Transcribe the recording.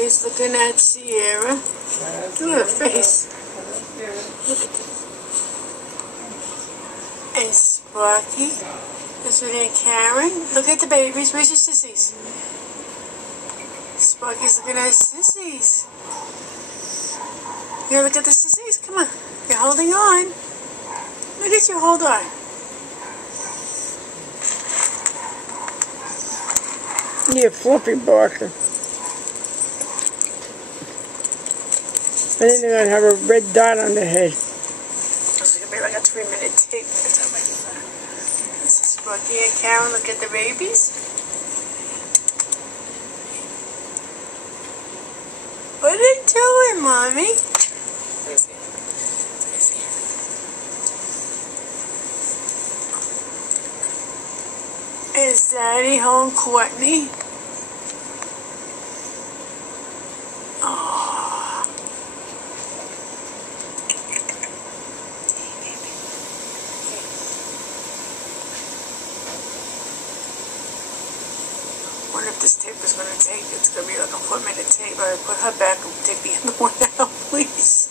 He's looking at Sierra. Look at her face. Look at that. And Sparky is with Aunt Karen. Look at the babies. Where's your sissies? Sparky's looking at his sissies. You look at the sissies? Come on. You're holding on. Look at you. Hold on. You fluffy barker. And then they're going to have a red dot on their head. This is going to be like a 3-minute tape. That's how much is that. This is Sparky and Karen. Look at the babies. What are they doing, Mommy? Let me see. Let me see. Is Daddy home, Courtney? Aww. I wonder if this tape is going to take. It's going to be like a 4-minute tape. I put her back and take the other one out, please.